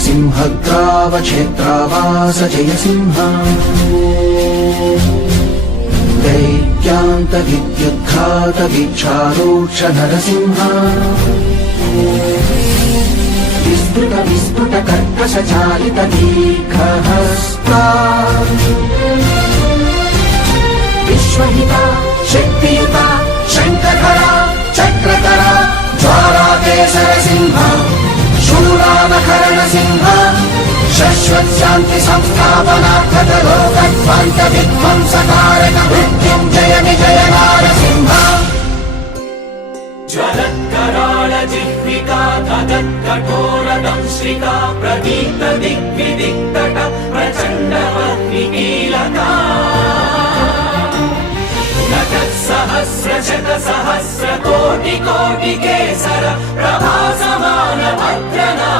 सिंहग्रावक्षेत्रावास जय सिंह दैत्यान्तविद्युद्घात वीक्षारोक्ष नरसिंह विस्फुट विस्फुट कर्कश चालित दीर्घहस्ता विश्वहिता शक्तियुता शङ्खधरा चक्रधरा ज्वालाकेसर सिंह शूलानकरण सिंह शाश्वत शांति संस्थापनार्थ लोकध्वंस विध्वंसकारक मृत्युंजय विजय नारसिंह ज्वलत्कराळ जिह्विका तदत्कठोर दंश्रिका प्रदीप्त दिग्विदिक्तट प्रचण्ड वह्निकीलका सहस्र शत सहस्र कोटि कोटि केसर प्रभासमान भद्रना